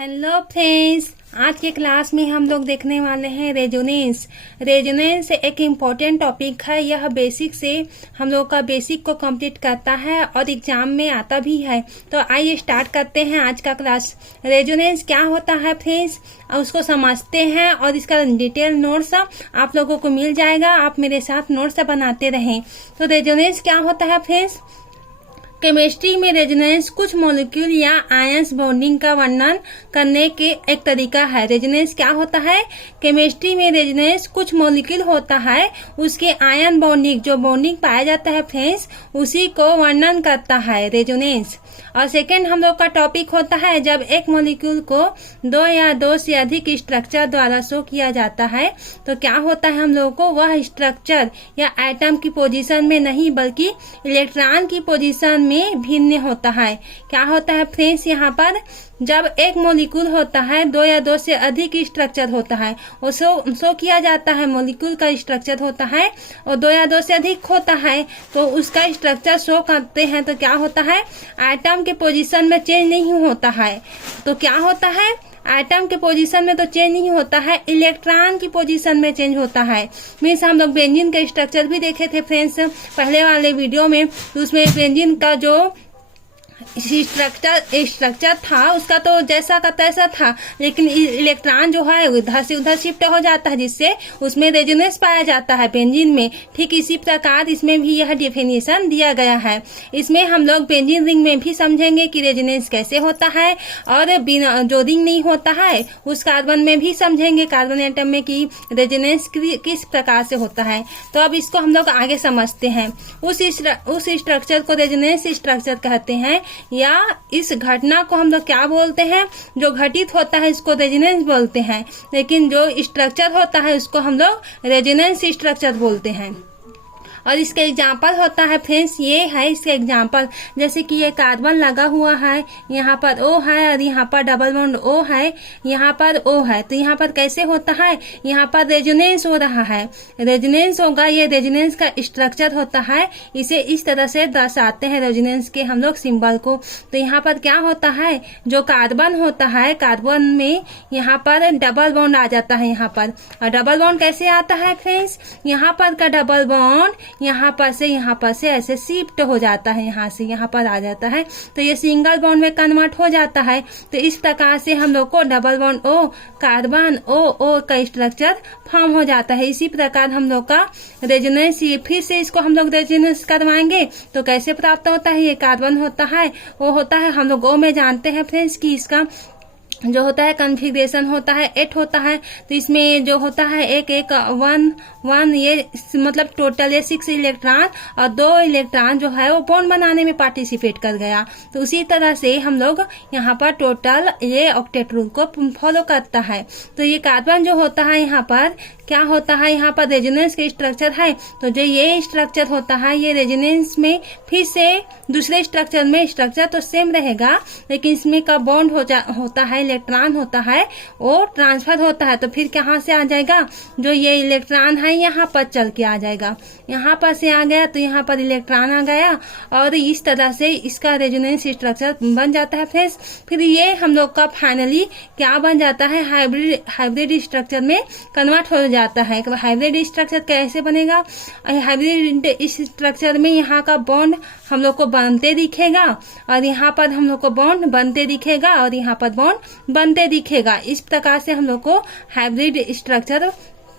Hello friends, आज के class में हम लोग देखने वाले हैं रेजोनेंस। रेजोनेंस एक इम्पोर्टेंट टॉपिक है। यह बेसिक से हम लोग का बेसिक को कंप्लीट करता है और एग्जाम में आता भी है। तो आइए स्टार्ट करते हैं आज का क्लास। रेजोनेंस क्या होता है फ्रेंड्स, उसको समझते हैं और इसका डिटेल नोट्स आप लोगों को मिल जाएगा। आप मेरे साथ नोट्स बनाते रहें। तो रेजोनेंस क्या होता है फ्रेंड्स, केमिस्ट्री में रेजोनेंस कुछ मॉलिक्यूल या आयंस बॉन्डिंग का वर्णन करने के एक तरीका है। रेजोनेंस क्या होता है, केमिस्ट्री में रेजोनेंस कुछ मॉलिक्यूल होता है, उसके आयन बॉन्डिंग जो बॉन्डिंग पाया जाता है फ्रेंड्स, उसी को वर्णन करता है रेजोनेंस। और सेकेंड हम लोग का टॉपिक होता है जब एक मॉलिक्यूल को दो या दो से अधिक स्ट्रक्चर द्वारा शो किया जाता है तो क्या होता है, हम लोगों को वह स्ट्रक्चर या एटम की पोजीशन में नहीं बल्कि इलेक्ट्रॉन की पोजीशन में भिन्न होता है। क्या होता है फ्रेंड्स, यहाँ पर जब एक मॉलिक्यूल होता है दो या दो से अधिक स्ट्रक्चर होता है, वो शो किया जाता है, मॉलिक्यूल का स्ट्रक्चर होता है और दो या दो से अधिक होता है तो उसका स्ट्रक्चर शो करते हैं। तो क्या होता है, एटम के पोजीशन में चेंज नहीं होता है। तो क्या होता है, एटम के पोजीशन में तो चेंज नहीं होता है, इलेक्ट्रॉन की पोजीशन में चेंज होता है। मीन्स हम लोग बेंजीन का स्ट्रक्चर भी देखे थे फ्रेंड्स पहले वाले वीडियो में। तो उसमें बेंजीन का जो स्ट्रक्चर था उसका तो जैसा का तैसा था, लेकिन इलेक्ट्रॉन जो है उधर से उधर शिफ्ट हो जाता है, जिससे उसमें रेजोनेंस पाया जाता है बेंजीन में। ठीक इसी प्रकार इसमें भी यह डेफिनेशन दिया गया है। इसमें हम लोग बेंजीन रिंग में भी समझेंगे कि रेजोनेंस कैसे होता है, और जो रिंग नहीं होता है उस कार्बन में भी समझेंगे, कार्बन एटम में कि रेजोनेंस किस प्रकार से होता है। तो अब इसको हम लोग आगे समझते हैं। उस स्ट्रक्चर को रेजोनेंस स्ट्रक्चर कहते हैं, या इस घटना को हम लोग क्या बोलते हैं, जो घटित होता है इसको रेजोनेंस बोलते हैं, लेकिन जो स्ट्रक्चर होता है उसको हम लोग रेजोनेंस स्ट्रक्चर बोलते हैं। और इसका एग्जाम्पल होता है फ्रेंड्स, ये है इसका एग्जाम्पल, जैसे कि ये कार्बन लगा हुआ है, यहाँ पर O है और यहाँ पर डबल बॉन्ड O है, यहाँ पर O है। तो यहाँ पर कैसे होता है, यहाँ पर रेजोनेंस हो रहा है, रेजोनेंस होगा, ये रेजोनेंस का स्ट्रक्चर होता है। इसे इस तरह से दर्शाते हैं रेजोनेंस के हम लोग सिंबल को। तो यहाँ पर क्या होता है, जो कार्बन होता है, कार्बन में यहाँ पर डबल बॉन्ड आ जाता है यहाँ पर। और डबल बॉन्ड कैसे आता है फ्रेंड्स, यहाँ पर का डबल बॉन्ड यहाँ पर से ऐसे शिफ्ट हो जाता है, यहाँ से यहाँ पर आ जाता है, तो ये सिंगल बॉन्ड में कन्वर्ट हो जाता है। तो इस प्रकार से हम लोग को double bond O, carbon O का स्ट्रक्चर फॉर्म हो जाता है। इसी प्रकार हम लोग का रेजोनेंस, फिर से इसको हम लोग रेजोनेंस करवाएंगे तो कैसे प्राप्त होता है, ये कार्बन होता है, वो होता है, हम लोग O में जानते हैं फ्रेंड्स कि इसका जो होता है कॉन्फ़िगरेशन होता है 8 होता है। तो इसमें जो होता है एक 1 ये मतलब टोटल ये 6 इलेक्ट्रॉन और 2 इलेक्ट्रॉन जो है वो बॉन्ड बनाने में पार्टिसिपेट कर गया। तो उसी तरह से हम लोग यहाँ पर टोटल ये ऑक्टेट रूल को फॉलो करता है। तो ये कार्बन जो होता है यहाँ पर क्या होता है, यहाँ पर रेजोनेंस के स्ट्रक्चर है, तो जो ये स्ट्रक्चर होता है ये रेजोनेंस में फिर से दूसरे स्ट्रक्चर में स्ट्रक्चर तो सेम रहेगा, लेकिन इसमें का बॉन्ड होता है, इलेक्ट्रॉन होता है, वो ट्रांसफर होता है। तो फिर कहाँ से आ जाएगा, जो ये इलेक्ट्रॉन है यहाँ पर चल के आ जाएगा, यहाँ पर से आ गया तो यहाँ पर इलेक्ट्रॉन आ गया, और इस तरह से इसका रेजोनेंस स्ट्रक्चर बन जाता है फ्रेंड्स। फिर ये हम लोग का फाइनली क्या बन जाता है, हाइब्रिड स्ट्रक्चर में कन्वर्ट हो जाता है। हाइब्रिड स्ट्रक्चर कैसे बनेगा, हाइब्रिड स्ट्रक्चर में यहाँ का बॉन्ड हम लोग को बनते दिखेगा, और यहाँ पर हम लोग को बॉन्ड बनते दिखेगा, और यहाँ पर बॉन्ड बनते दिखेगा। इस प्रकार से हम लोग को हाइब्रिड स्ट्रक्चर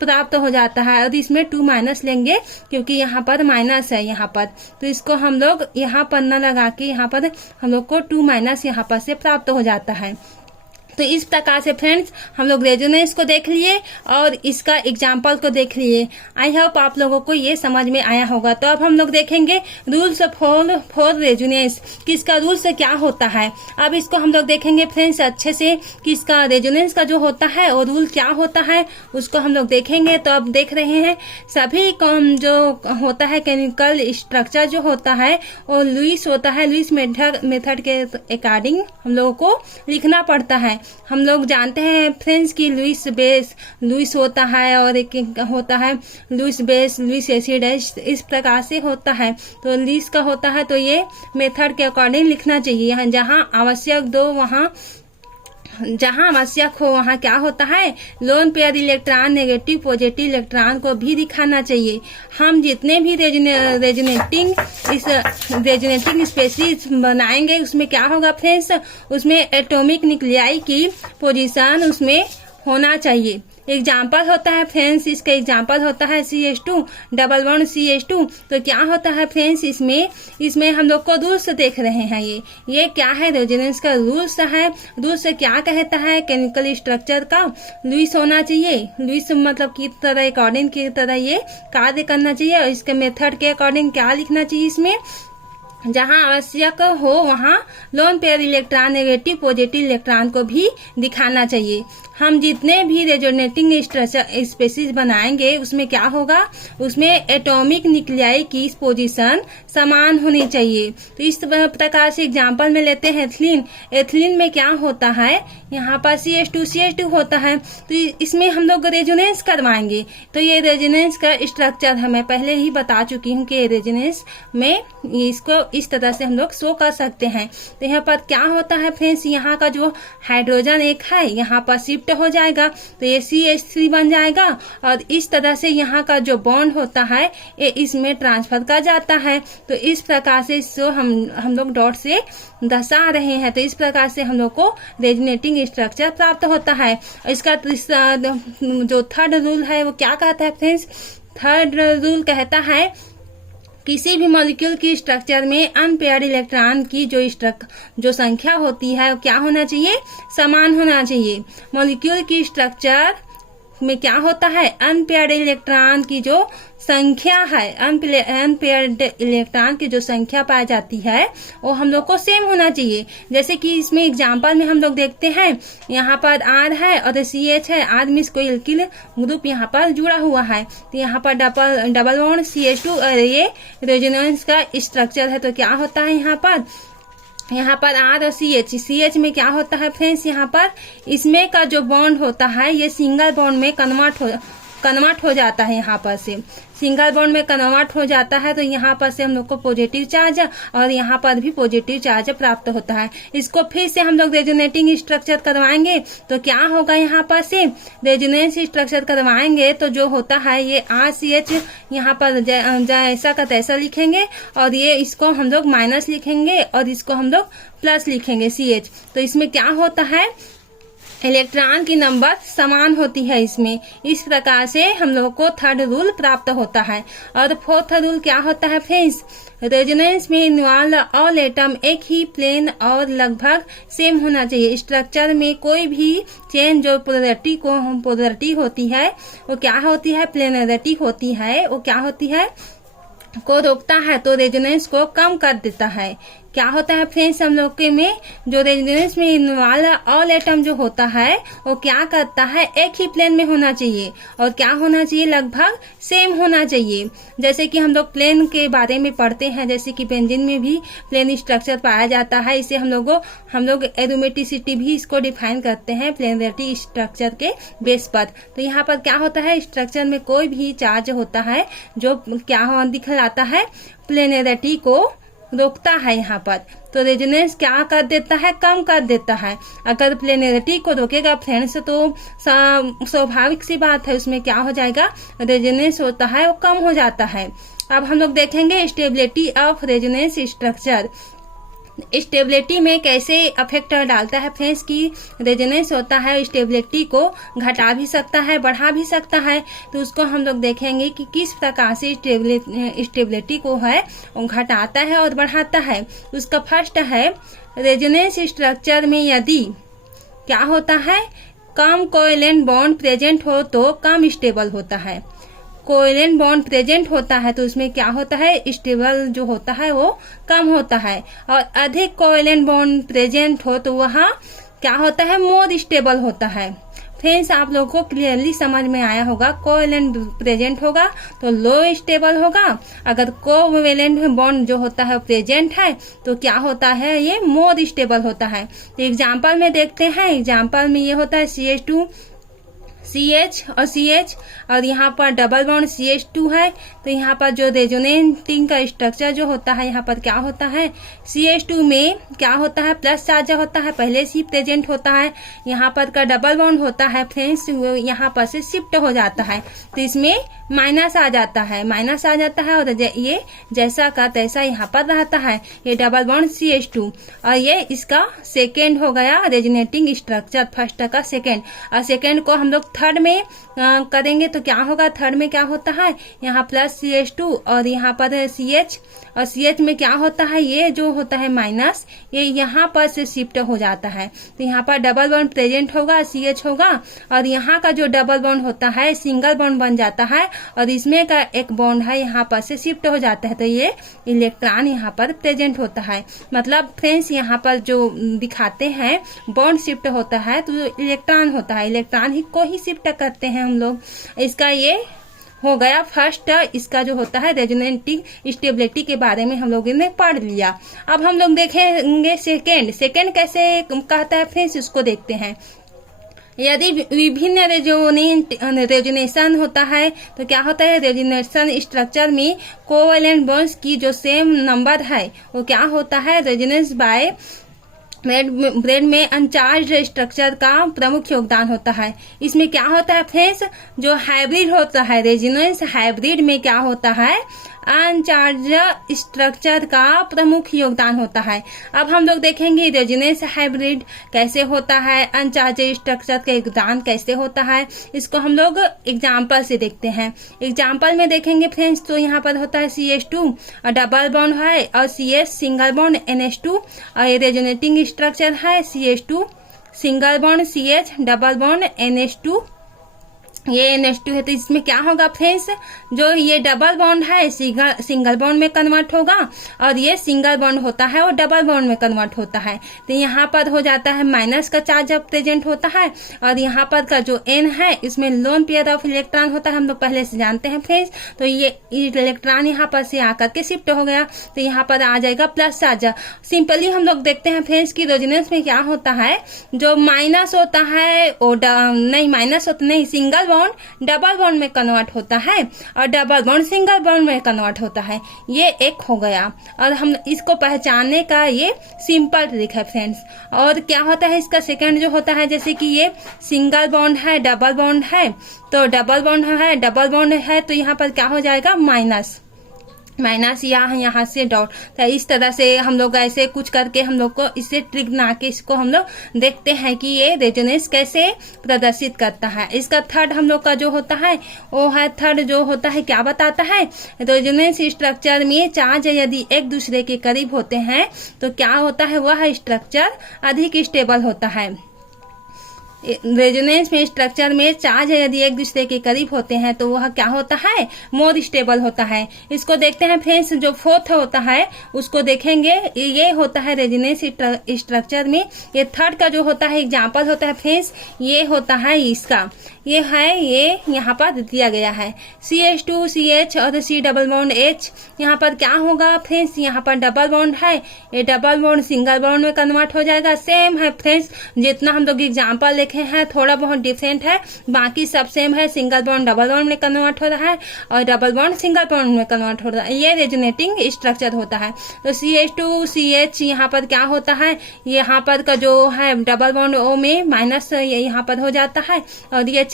प्राप्त हो जाता है। और इसमें 2 लेंगे क्योंकि यहाँ पर माइनस है यहाँ पर, तो इसको हम लोग यहाँ पर न लगा के यहाँ पर हम लोग को 2 यहाँ पर से प्राप्त हो जाता है। तो इस प्रकार से फ्रेंड्स हम लोग रेजोनेंस को देख लिए और इसका एग्जाम्पल को देख लिए। आई होप आप लोगों को ये समझ में आया होगा। तो अब हम लोग देखेंगे रूल्स फॉर रेजोनेंस, कि इसका रूल्स क्या होता है। अब इसको हम लोग देखेंगे फ्रेंड्स अच्छे से कि इसका रेजोनेंस का जो होता है और रूल क्या होता है उसको हम लोग देखेंगे। तो अब देख रहे हैं सभी जो होता है केमिकल स्ट्रक्चर जो होता है वो लुईस होता है, लुईस मेथड के अकॉर्डिंग हम लोगों को लिखना पड़ता है। हम लोग जानते हैं फ्रेंड्स कि लुईस होता है, और एक होता है लुईस बेस, लुईस एसिड, इस प्रकार से होता है। तो लुईस का होता है तो ये मेथड के अकॉर्डिंग लिखना चाहिए। जहाँ आवश्यक दो वहाँ जहां आवश्यक हो वहां क्या होता है, lone pair electron negative positive electron को भी दिखाना चाहिए। हम जितने भी रेजोनेटिंग स्पेसीज बनाएंगे उसमें क्या होगा फ्रेंड्स, उसमें एटॉमिक न्यूक्लियाई की पोजीशन उसमें होना चाहिए। एग्जाम्पल होता है फ्रेंड्स, इसका एग्जाम्पल होता है CH2 डबल बॉन्ड CH2। तो क्या होता है फ्रेंड्स, इसमें हम लोग को रूल्स देख रहे हैं। ये क्या है, रेजोनेंस का रूल्स है। रूल्स क्या कहता है, केमिकल स्ट्रक्चर का लुईस होना चाहिए। लुईस मतलब की तरह अकॉर्डिंग की तरह ये कार्य करना चाहिए। और इसके मेथड के अकॉर्डिंग क्या लिखना चाहिए, इसमें जहां आवश्यक हो वहां lone pair electron negative positive electron को भी दिखाना चाहिए। हम जितने भी रेजोनेटिंग स्पेसीज बनाएंगे उसमें क्या होगा, उसमें एटॉमिक न्यूक्लियाई की पोजीशन समान होनी चाहिए। तो इस प्रकार से एग्जांपल में लेते हैं एथिलीन। एथिलीन में क्या होता है, यहाँ पर CH2 होता है। तो इसमें हम लोग रेजोनेंस करवाएंगे। तो ये रेजोनेंस का स्ट्रक्चर है, मैं पहले ही बता चुकी हूँ कि रेजोनेंस में इसको इस तरह से हम लोग शो कर सकते हैं। तो यहाँ पर क्या होता है फ्रेंड्स, यहाँ का जो हाइड्रोजन एक है यहाँ पर शिफ्ट हो जाएगा तो ये CH3 बन जाएगा। और इस तरह से यहाँ का जो बॉन्ड होता है ये इसमें ट्रांसफर कर जाता है। तो इस प्रकार से इसको हम लोग डॉट से दर्शा रहे हैं। तो इस प्रकार से हम लोग को रेजोनेटिंग स्ट्रक्चर प्राप्त होता है। इसका जो थर्ड रूल है वो क्या कहता है फ्रेंड्स, थर्ड रूल कहता है किसी भी मॉलिक्यूल की स्ट्रक्चर में अनपेयर्ड इलेक्ट्रॉन की जो संख्या होती है वो क्या होना चाहिए, समान होना चाहिए। मॉलिक्यूल की स्ट्रक्चर में क्या होता है, अनपेयर्ड इलेक्ट्रॉन की जो संख्या है, अनपेयर्ड इलेक्ट्रॉन की जो संख्या पाई जाती है वो हम लोग को सेम होना चाहिए। जैसे कि इसमें एग्जांपल में हम लोग देखते हैं यहाँ पर R है और CH है। R मीन्स कोई एल्किल ग्रुप यहाँ पर जुड़ा हुआ है। तो यहाँ पर डबल बॉन्ड CH2 और ये रेजोनेंस का स्ट्रक्चर है। तो क्या होता है यहाँ पर R और CH में क्या होता है फ्रेंड्स, यहाँ पर इसमें का जो बॉन्ड होता है ये सिंगल बॉन्ड में कन्वर्ट हो जाता है। यहाँ पर से सिंगल बॉन्ड में कन्वर्ट हो जाता है। तो यहाँ पर से हम लोग को पॉजिटिव चार्ज और यहाँ पर भी पॉजिटिव चार्ज प्राप्त होता है। इसको फिर से हम लोग रेजोनेटिंग स्ट्रक्चर करवाएंगे तो क्या होगा, यहाँ पर से रेजोनेंस स्ट्रक्चर करवाएंगे तो जो होता है ये RCH यहाँ पर जैसा का तैसा लिखेंगे और ये इसको हम लोग माइनस लिखेंगे और इसको हम लोग प्लस लिखेंगे CH। तो इसमें क्या होता है, इलेक्ट्रॉन की नंबर समान होती है इसमें। इस प्रकार से हम लोगों को थर्ड रूल प्राप्त होता है। और फोर्थ रूल क्या होता है फ्रेंड्स, रेजोनेंस में इन्वॉल्व ऑल एटम एक ही प्लेन और लगभग सेम होना चाहिए। स्ट्रक्चर में कोई भी चेंज जो पोलैरिटी होती है वो क्या होती है, प्लेनरिटी होती है, वो क्या होती है को रोकता है तो रेजोनेंस को कम कर देता है। क्या होता है फ्रेंड्स, हम लोग के में जो रेजोनेंस में इन्वॉल्व ऑल एटम जो होता है वो क्या करता है, एक ही प्लेन में होना चाहिए और क्या होना चाहिए, लगभग सेम होना चाहिए। जैसे कि हम लोग प्लेन के बारे में पढ़ते हैं, जैसे कि बेंजीन में भी प्लेन स्ट्रक्चर पाया जाता है। इसे हम लोग एरोमेटिसिटी भी इसको डिफाइन करते हैं प्लेनरिटी स्ट्रक्चर के बेस पर। तो यहाँ पर क्या होता है, स्ट्रक्चर में कोई भी चार्ज होता है जो क्या दिखलाता है, प्लेनरिटी को रोकता है यहाँ पर। तो रेजोनेंस क्या कर देता है, कम कर देता है। अगर प्लेनरिटी को रोकेगा फ्रेंड्स तो स्वाभाविक सी बात है उसमें क्या हो जाएगा, रेजोनेंस होता है वो कम हो जाता है। अब हम लोग देखेंगे stability of resonance structure. Stability में कैसे अफेक्ट डालता है फ्रेंड्स की रेजोनेंस होता है, स्टेबिलिटी को घटा भी सकता है बढ़ा भी सकता है। तो उसको हम लोग देखेंगे कि किस प्रकार से स्टेबिलिटी को है वो घटाता है और बढ़ाता है। उसका फर्स्ट है, रेजोनेंस स्ट्रक्चर में यदि क्या होता है, कम कोवेलेंट बॉन्ड प्रेजेंट हो तो कम स्टेबल होता है। कोवेलेंट बॉन्ड प्रेजेंट होता है तो उसमें क्या होता है, स्टेबल जो होता है वो कम होता है। और अधिक कोवेलेंट बॉन्ड प्रेजेंट हो तो वहाँ क्या होता है, मोर स्टेबल होता है। फ्रेंड्स आप लोगों को क्लियरली समझ में आया होगा, कोवेलेंट प्रेजेंट होगा तो लो स्टेबल होगा, अगर कोवेलेंट बॉन्ड जो होता है प्रेजेंट है तो क्या होता है, ये मोर स्टेबल होता है। तो एग्जाम्पल में देखते हैं, एग्जाम्पल में ये होता है CH और CH और यहाँ पर डबल बॉन्ड CH2 है। तो यहाँ पर जो रेजोनेटिंग का स्ट्रक्चर जो होता है यहाँ पर क्या होता है, CH2 में क्या होता है, प्लस चार्ज होता है, पहले से प्रेजेंट होता है। यहाँ पर का डबल बॉन्ड होता है फ्रेंड्स, वो यहाँ पर से शिफ्ट हो जाता है, तो इसमें माइनस आ जाता है, माइनस आ जाता है और ये जैसा का तैसा यहाँ पर रहता है, ये डबल बॉन्ड CH2। और ये इसका सेकेंड हो गया रेजोनेटिंग स्ट्रक्चर, फर्स्ट का सेकेंड। और सेकेंड को हम लोग थर्ड में करेंगे तो क्या होगा, थर्ड में क्या होता है, यहाँ प्लस CH2 और यहाँ पर CH, और CH में क्या होता है, ये जो होता है माइनस, ये यहाँ पर से शिफ्ट हो जाता है। तो यहाँ पर डबल बॉन्ड प्रेजेंट होगा, CH होगा, और यहाँ का जो डबल बॉन्ड होता है सिंगल बॉन्ड बन जाता है, और इसमें का एक बॉन्ड है यहाँ पर से शिफ्ट हो जाता है, तो ये इलेक्ट्रॉन यहाँ पर प्रेजेंट होता है। मतलब फ्रेंड्स यहाँ पर जो दिखाते हैं बॉन्ड शिफ्ट होता है तो इलेक्ट्रॉन होता है, इलेक्ट्रॉन ही को ही शिफ्ट करते हैं हम लोग। इसका ये हो गया फर्स्ट, इसका जो होता है रेजोनेटिंग स्टेबिलिटी के बारे में हम लोगों ने पढ़ लिया। अब हम लोग देखेंगे सेकेंड, सेकेंड कैसे कहता है फ्रेंड्स, उसको देखते हैं। यदि विभिन्न रेजोनेशन होता है तो क्या होता है, रेजोनेशन स्ट्रक्चर में कोवैलेंट बॉन्ड्स की जो सेम नंबर है वो क्या होता है, रेजोनेंस बाय ब्रेड में अनचार्ज स्ट्रक्चर का प्रमुख योगदान होता है। इसमें क्या होता है फ्रेंड्स, जो हाइब्रिड होता है, रेजोनेंस हाइब्रिड में क्या होता है, अनचार्ज स्ट्रक्चर का प्रमुख योगदान होता है। अब हम लोग देखेंगे रेजोनेंस हाइब्रिड कैसे होता है, अनचार्ज स्ट्रक्चर का योगदान कैसे होता है, इसको हम लोग एग्जाम्पल से देखते हैं। एग्जाम्पल में देखेंगे फ्रेंड्स तो यहाँ पर होता है CH2 और डबल बॉन्ड है, और CH सिंगल बॉन्ड NH2, और ये रेजोनेटिंग स्ट्रक्चर है CH2 single bond CH double bond NH2, ये NH2 है। तो इसमें क्या होगा फ्रेंड्स, जो ये डबल बॉन्ड है सिंगल बॉन्ड में कन्वर्ट होगा, और ये सिंगल बॉन्ड होता है और डबल बॉन्ड में कन्वर्ट होता है। तो यहाँ पर हो जाता है माइनस का चार्ज अब प्रेजेंट होता है, और यहाँ पर का जो N है इसमें लोन पेयर ऑफ इलेक्ट्रॉन होता है, हम लोग पहले से जानते हैं फ्रेंड्स। तो ये इलेक्ट्रॉन यहाँ पर से आकर के शिफ्ट हो गया, तो यहाँ पर आ जाएगा प्लस चार्ज। सिंपली हम लोग देखते हैं फ्रेंड्स की रेजोनेंस में क्या होता है, जो माइनस होता है और नहीं माइनस होता नहीं, सिंगल बॉन्ड डबल बॉन्ड में कन्वर्ट होता है और डबल बॉन्ड सिंगल बॉन्ड में कन्वर्ट होता है। ये एक हो गया, और हम इसको पहचानने का ये सिंपल ट्रिक है फ्रेंड्स। और क्या होता है इसका सेकंड जो होता है, जैसे कि ये सिंगल बॉन्ड है डबल बॉन्ड है, तो डबल बॉन्ड है तो यहाँ पर क्या हो जाएगा, माइनस माइनस, यहाँ से डॉट। तो इस तरह से हम लोग ऐसे कुछ करके हम लोग को इससे ट्रिक बना के इसको हम लोग देखते हैं कि ये रेजोनेंस कैसे प्रदर्शित करता है। इसका थर्ड हम लोग का जो होता है वो है, थर्ड जो होता है क्या बताता है, रेजोनेंस स्ट्रक्चर में चार्ज यदि एक दूसरे के करीब होते हैं तो क्या होता है, वह स्ट्रक्चर अधिक स्टेबल होता है। रेजोनेंस में स्ट्रक्चर में चार्ज यदि एक दूसरे के करीब होते हैं तो वह क्या होता है, मोर स्टेबल होता है। इसको देखते हैं फ्रेंड्स, जो फोर्थ होता है उसको देखेंगे। ये होता है रेजोनेंस स्ट्रक्चर में, ये थर्ड का जो होता है एग्जांपल होता है फ्रेंड्स, ये होता है इसका, ये है, ये यहाँ पर दिया गया है CH2 CH और C डबल बॉन्ड H। यहाँ पर क्या होगा फ्रेंड्स, यहाँ पर डबल बॉन्ड है, ये डबल बॉन्ड सिंगल बॉन्ड में कन्वर्ट हो जाएगा। सेम है फ्रेंड्स, जितना हम लोग एग्जांपल लिखे हैं थोड़ा बहुत डिफरेंट है, बाकी सब सेम है। सिंगल बॉन्ड डबल बॉन्ड में कन्वर्ट हो रहा है और डबल बॉन्ड सिंगल बॉन्ड में कन्वर्ट हो रहा है। ये रेजोनेटिंग स्ट्रक्चर होता है। तो CH2 CH यहाँ पर क्या होता है, यहाँ पर का जो है डबल बॉन्ड O में माइनस यहाँ पर हो जाता है, और ये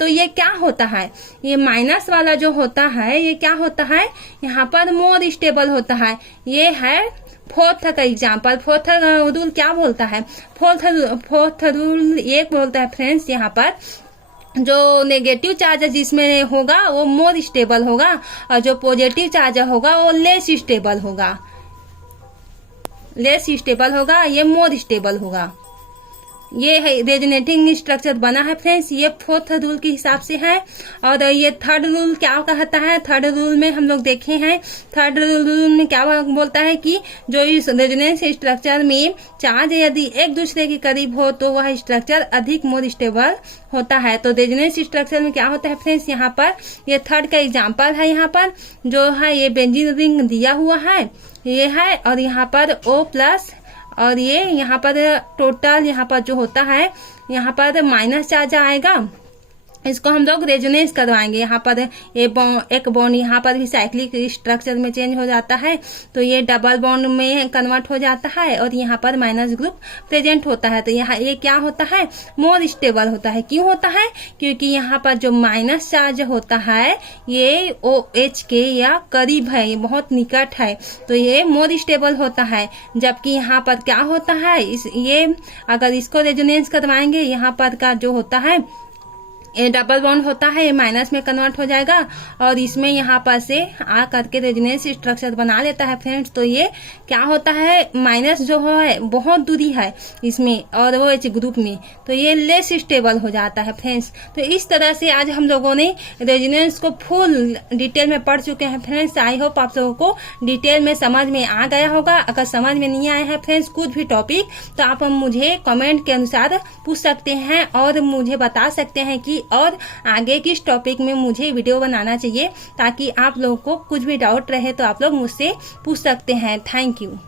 तो ये क्या होता है, ये माइनस वाला जो होता है ये क्या होता है, यहाँ पर मोर स्टेबल होता है। ये है फोर्थ का एग्जाम्पल। फोर्थ रूल क्या बोलता है, फोर्थ रूल ये बोलता है फ्रेंड्स, यहाँ पर जो नेगेटिव चार्ज जिसमें होगा वो मोर स्टेबल होगा, और जो पॉजिटिव चार्ज होगा वो लेस स्टेबल होगा, ये मोर स्टेबल होगा। ये है रेजोनेटिंग स्ट्रक्चर बना है फ्रेंड्स, ये फोर्थ रूल के हिसाब से है। और ये थर्ड रूल क्या कहता है, थर्ड रूल में हम लोग देखे हैं, थर्ड रूल में क्या बोलता है कि जो इस रेजोनेंस स्ट्रक्चर में चार्ज यदि एक दूसरे के करीब हो तो वह स्ट्रक्चर अधिक मोर स्टेबल होता है। तो रेजोनेंस स्ट्रक्चर में क्या होता है फ्रेंड्स, यहाँ पर ये थर्ड का एग्जाम्पल है, यहाँ पर जो है ये बेंजीन रिंग दिया हुआ है, ये है, और यहाँ पर O+, और ये यहाँ पर टोटल यहाँ पर जो होता है यहाँ पर माइनस चार्ज आएगा, इसको हम लोग रेजोनेंस करवाएंगे। यहाँ पर एक बॉन्ड यहाँ पर भी साइक्लिक स्ट्रक्चर में चेंज हो जाता है, तो ये डबल बॉन्ड में कन्वर्ट हो जाता है और यहाँ पर माइनस ग्रुप प्रेजेंट होता है। तो यहाँ ये क्या होता है, मोर स्टेबल होता है। क्यों होता है, क्योंकि यहाँ पर जो माइनस चार्ज होता है ये OH के या करीब है, ये बहुत निकट है, तो ये मोर स्टेबल होता है। जबकि यहाँ पर क्या होता है, ये अगर इसको रेजोनेंस करवाएंगे, यहाँ पर का जो होता है ये डबल बॉन्ड होता है, ये माइनस में कन्वर्ट हो जाएगा और इसमें यहाँ पर से आ करके रेजोनेंस स्ट्रक्चर बना लेता है फ्रेंड्स। तो ये क्या होता है, माइनस जो है बहुत दूरी है इसमें और वो OH ग्रुप में, तो ये लेस स्टेबल हो जाता है फ्रेंड्स। तो इस तरह से आज हम लोगों ने रेजोनेंस को फुल डिटेल में पढ़ चुके हैं फ्रेंड्स। आई होप आप लोगों को डिटेल में समझ में आ गया होगा। अगर समझ में नहीं आया है फ्रेंड्स कुछ भी टॉपिक, तो आप मुझे कमेंट के अनुसार पूछ सकते हैं और मुझे बता सकते हैं कि और आगे किस टॉपिक में मुझे वीडियो बनाना चाहिए, ताकि आप लोगों को कुछ भी डाउट रहे तो आप लोग मुझसे पूछ सकते हैं। Thank you.